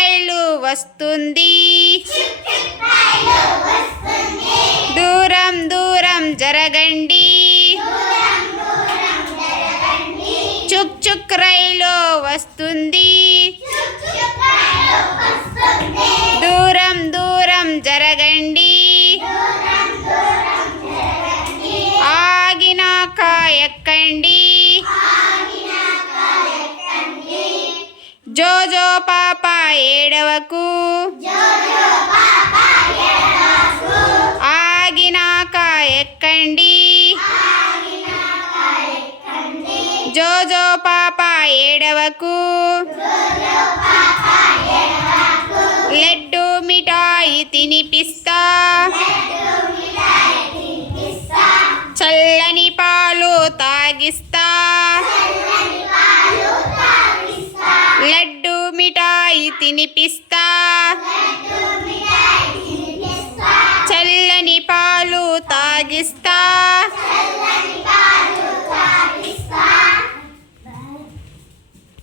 రైలు వస్తుంది, దూరం దూరం జరగండి, చుక్ చుక్ రైలు వస్తుంది, దూరం దూరం జరగండి, ఆగినాక ఎక్కండి, జోజో పాప ఏడవకు, ఆగినాక ఎక్కండి, జోజో పాప ఏడవకు, లడ్డు మిఠాయి తినిపిస్తా, చల్లని పాలు తాగిస్తా, లడ్డు మిఠాయి తినిపిస్తా, చల్లని పాలు తాగిస్తా.